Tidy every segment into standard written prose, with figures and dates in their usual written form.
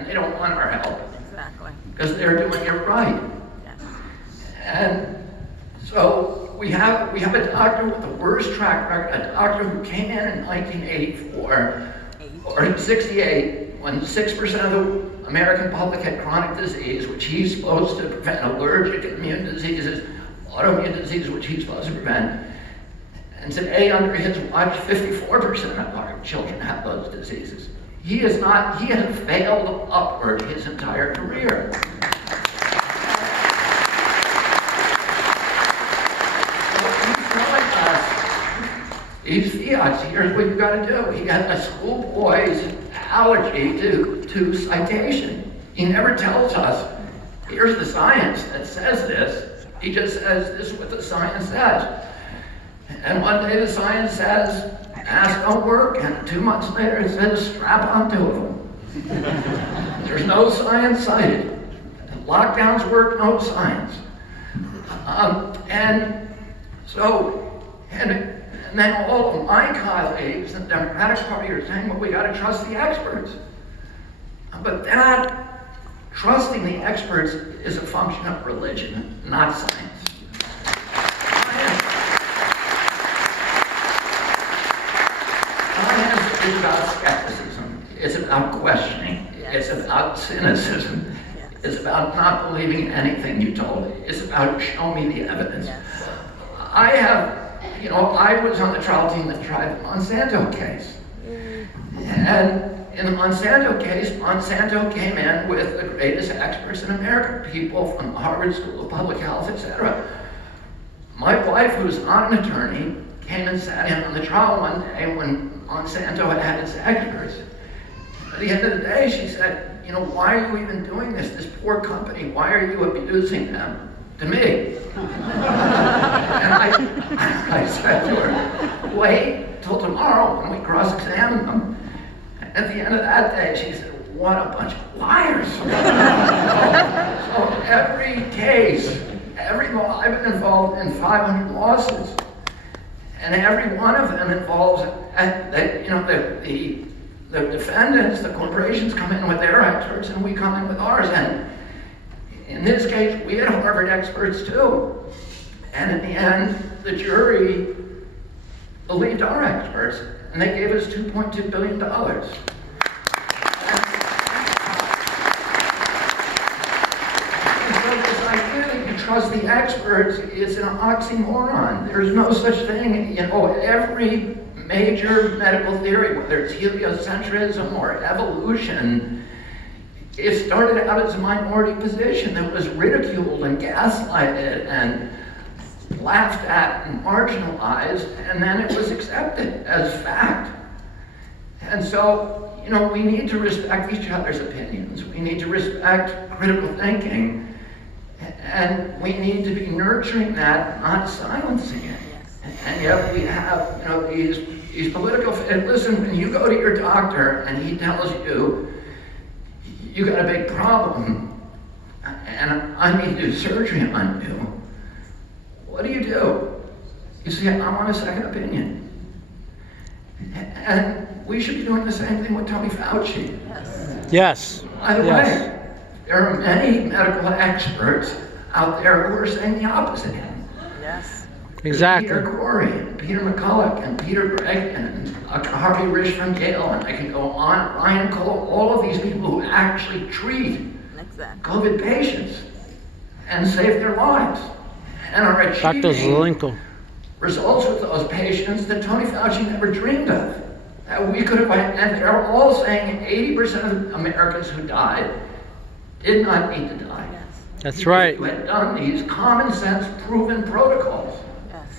and they don't want our help. Exactly. Because they're doing it right. Yes. And so we have a doctor with the worst track record, a doctor who came in 1984 or 68 when 6% of the American public had chronic disease, which he's supposed to prevent, allergic immune diseases, autoimmune diseases, which he's supposed to prevent. And today, under his watch, 54% of our children have those diseases. He has failed upward his entire career. These fiats, here's what you got to do. He has a schoolboy's allergy to citation. He never tells us, here's the science that says this. He just says, this is what the science says. And one day the science says, masks don't work, and 2 months later it says, strap on 2 of them. There's no science cited. Lockdowns work, no science. And then all of my colleagues in the Democratic Party are saying, well, we got to trust the experts. But that, trusting the experts is a function of religion, not science. Science is about skepticism. It's about questioning. It's about cynicism. It's about not believing anything you told me. It's about show me the evidence. I was on the trial team that tried the Monsanto case. And in the Monsanto case, Monsanto came in with the greatest experts in America, people from the Harvard School of Public Health, etc. My wife, who's not an attorney, came and sat in on the trial one day when Monsanto had its experts. At the end of the day, she said, why are you even doing this poor company, why are you abusing them? To me. And I said to her, wait till tomorrow when we cross-examine them. At the end of that day, she said, what a bunch of liars. So every case, I've been involved in 500 lawsuits, and every one of them involves, the defendants, the corporations come in with their experts, and we come in with ours. And in this case, we had Harvard experts too. And in the end, the jury believed our experts, and they gave us $2.2 billion. And so this idea that you trust the experts is an oxymoron. There's no such thing. Every major medical theory, whether it's heliocentrism or evolution, it started out as a minority position that was ridiculed and gaslighted and laughed at and marginalized, and then it was accepted as fact. And so, we need to respect each other's opinions. We need to respect critical thinking, and we need to be nurturing that, not silencing it. And yet we have, these political, and listen, when you go to your doctor and he tells you, you got a big problem, and I need to do surgery on you, what do? You say, I want a second opinion. And we should be doing the same thing with Tony Fauci. Yes. By the way, there are many medical experts out there who are saying the opposite. Yes. Exactly. Peter Corey, and Peter McCulloch, and Peter Gregg, and Dr. Harvey Risch from Yale, and I can go on, Ryan Cole, all of these people who actually treat COVID patients and save their lives and are achieving results with those patients that Tony Fauci never dreamed of. That we could have, and they're all saying 80% of Americans who died did not need to die. That's right. You had done these common sense proven protocols.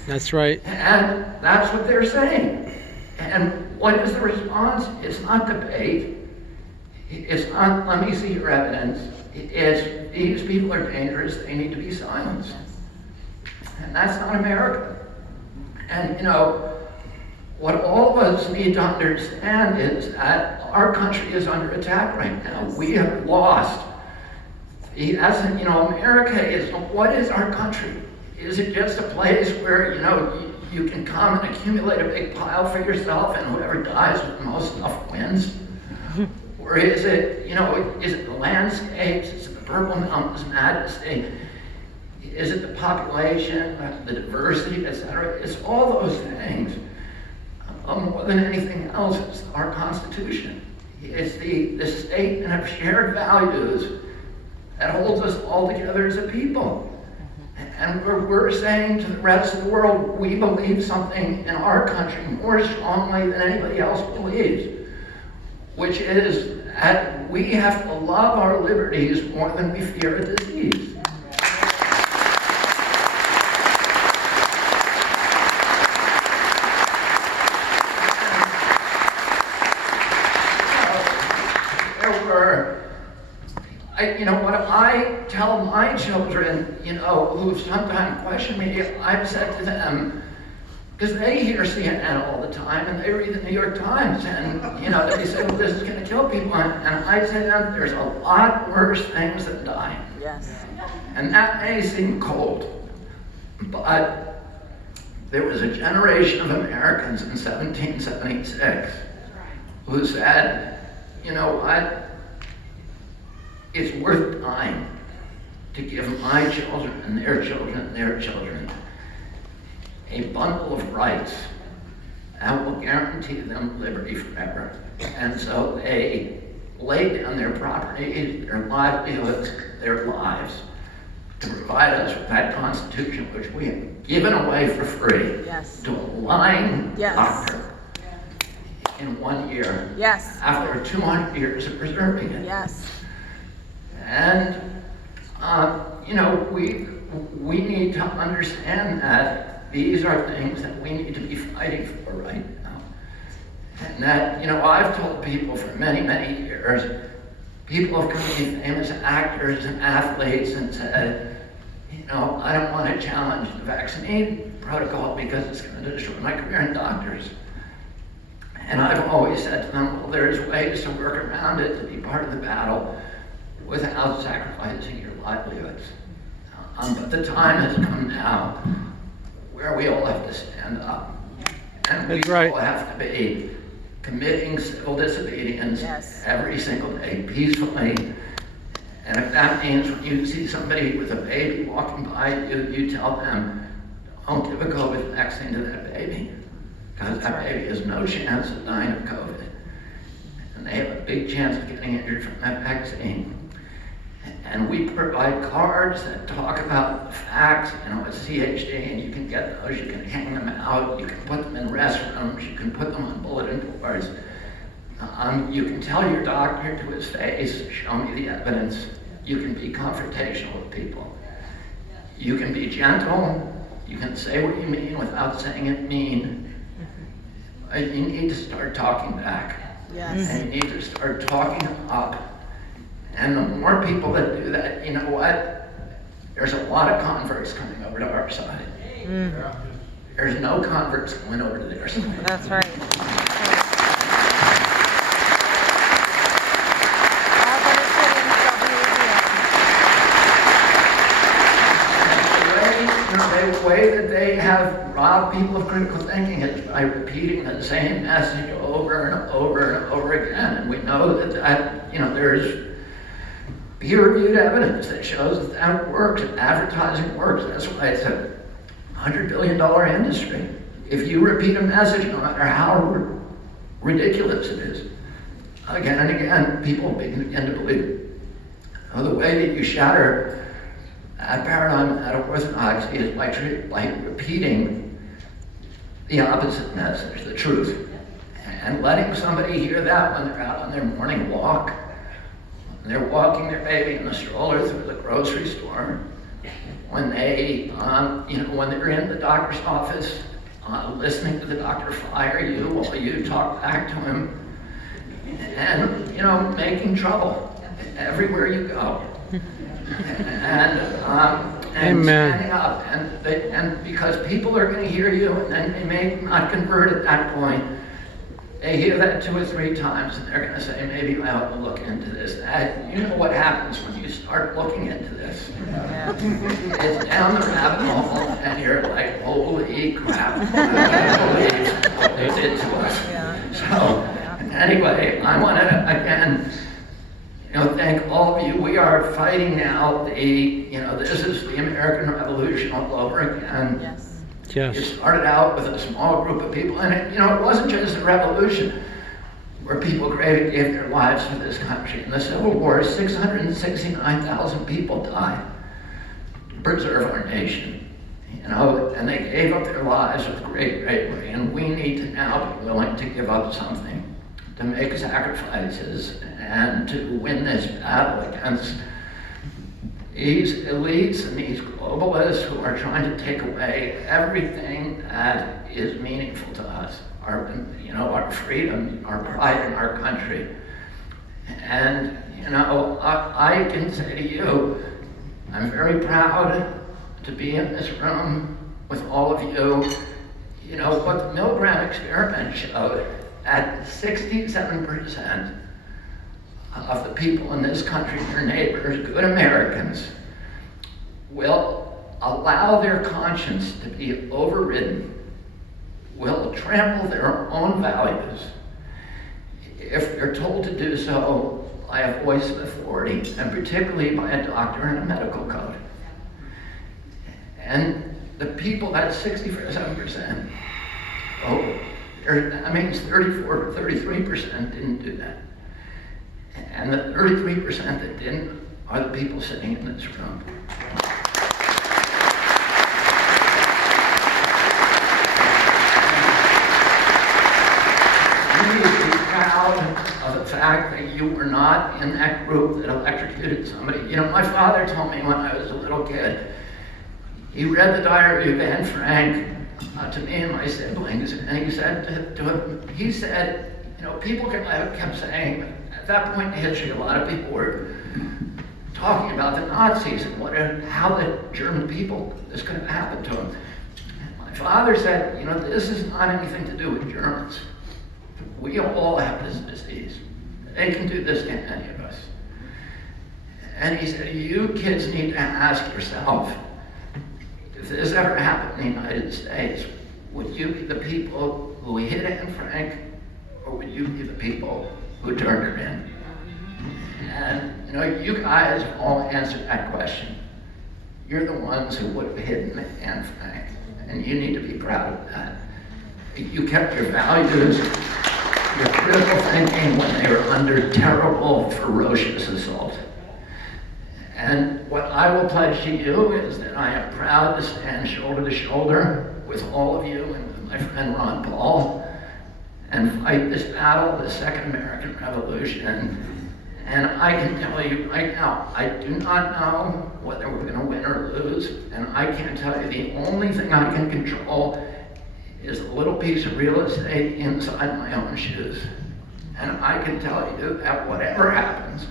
That's right. And that's what they're saying. And what is the response? It's not debate. It's not, let me see your evidence. It's, these people are dangerous. They need to be silenced. And that's not America. And, what all of us need to understand is that our country is under attack right now. We have lost. America is, what is our country? Is it just a place where, you can come and accumulate a big pile for yourself and whoever dies with the most stuff wins? Or Or is it, is it the landscapes, is it the Purple Mountains majesty, is it the population, the diversity, etc.? It's all those things. More than anything else, it's our Constitution. It's the statement of shared values that holds us all together as a people. And we're saying to the rest of the world, we believe something in our country more strongly than anybody else believes, which is that we have to love our liberties more than we fear a disease. What I tell my children, who sometimes question me, I've said to them, because they hear CNN all the time and they read the New York Times, and they say, well, this is going to kill people, and I say to them, there's a lot worse things than dying. Yes. And that may seem cold, but there was a generation of Americans in 1776 who said, you know what? It's worth dying to give my children and their children and their children a bundle of rights that will guarantee them liberty forever. And so they laid down their property, their livelihoods, their lives to provide us with that Constitution, which we have given away for free to a lying doctor in 1 year. Yes. After 200 years of preserving it. Yes. And, we need to understand that these are things that we need to be fighting for right now. And that, I've told people for many, many years, people have come to me, famous actors and athletes, and said, I don't want to challenge the vaccine protocol because it's going to destroy my career in doctors. And I've always said to them, well, there's ways to work around it, to be part of the battle, without sacrificing your livelihoods. But the time has come now where we all have to stand up. And we all have to be committing civil disobedience every single day, peacefully. And if that means when you see somebody with a baby walking by you, you tell them, don't give a COVID vaccine to that baby, because that baby has no chance of dying of COVID. And they have a big chance of getting injured from that vaccine. And we provide cards that talk about the facts, it's CHD, and you can get those, you can hang them out, you can put them in restrooms, you can put them on bulletin boards. You can tell your doctor to his face, show me the evidence. You can be confrontational with people. You can be gentle, you can say what you mean without saying it mean. You need to start talking back. Yes. And you need to start talking up. And the more people that do that, you know what? There's a lot of converts coming over to our side. There's no converts going over to their side. That's right. The way that they have robbed people of critical thinking is by repeating the same message over and over and over again. And we know that there's peer-reviewed evidence that shows that works, advertising works. That's why it's a $100 billion industry. If you repeat a message, no matter how ridiculous it is, again and again, people begin to believe it. The way that you shatter that paradigm out of orthodoxy is by repeating the opposite message, the truth, and letting somebody hear that when they're out on their morning walk. They're walking their baby in the stroller through the grocery store. When they, when they're in the doctor's office, listening to the doctor fire you while you talk back to him, and making trouble everywhere you go, and standing up, and because people are going to hear you, and then they may not convert at that point. They hear that 2 or 3 times, and they're going to say, maybe I ought to look into this. You know what happens when you start looking into this? It's down the rabbit hole, and you're like, holy crap, I can't believe what they did to us. So, Anyway, I want to again, thank all of you. We are fighting now this is the American Revolution all over again. Yes. It Yes. started out with a small group of people, and it wasn't just a revolution where people gave their lives for this country. In the Civil War, 669,000 people died to preserve our nation. And they gave up their lives with great bravery, and we need to now be willing to give up something, to make sacrifices, and to win this battle against these elites and these globalists who are trying to take away everything that is meaningful to us, our freedom, our pride in our country. And, I can say to you, I'm very proud to be in this room with all of you. What the Milgram experiment showed, that 67% of the people in this country, their neighbors, good Americans, will allow their conscience to be overridden, will trample their own values if they're told to do so by a voice of authority, and particularly by a doctor and a medical code. And the people, that 67%, that means 34 to 33% didn't do that. And the 33% that didn't are the people sitting in this room. You need to be proud of the fact that you were not in that group that electrocuted somebody. My father told me when I was a little kid, he read the diary of Anne Frank to me and my siblings, and he said people kept saying, at that point in history, a lot of people were talking about the Nazis and how the German people, this could have happened to them. And my father said, this is not anything to do with Germans. We all have this disease. They can do this to any of us. And he said, you kids need to ask yourself, if this ever happened in the United States, would you be the people who hit Anne Frank, or would you be the people who turned her in? And you guys all answered that question. You're the ones who would have hidden Anne Frank, and you need to be proud of that. You kept your values, your critical thinking when they were under terrible, ferocious assault. And what I will pledge to you is that I am proud to stand shoulder to shoulder with all of you and with my friend Ron Paul and fight this battle, the Second American Revolution. And I can tell you right now, I do not know whether we're going to win or lose, and I can tell you the only thing I can control is a little piece of real estate inside my own shoes. And I can tell you that whatever happens,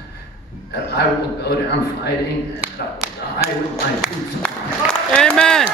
that I will go down fighting and that I will die with my boots on. Amen.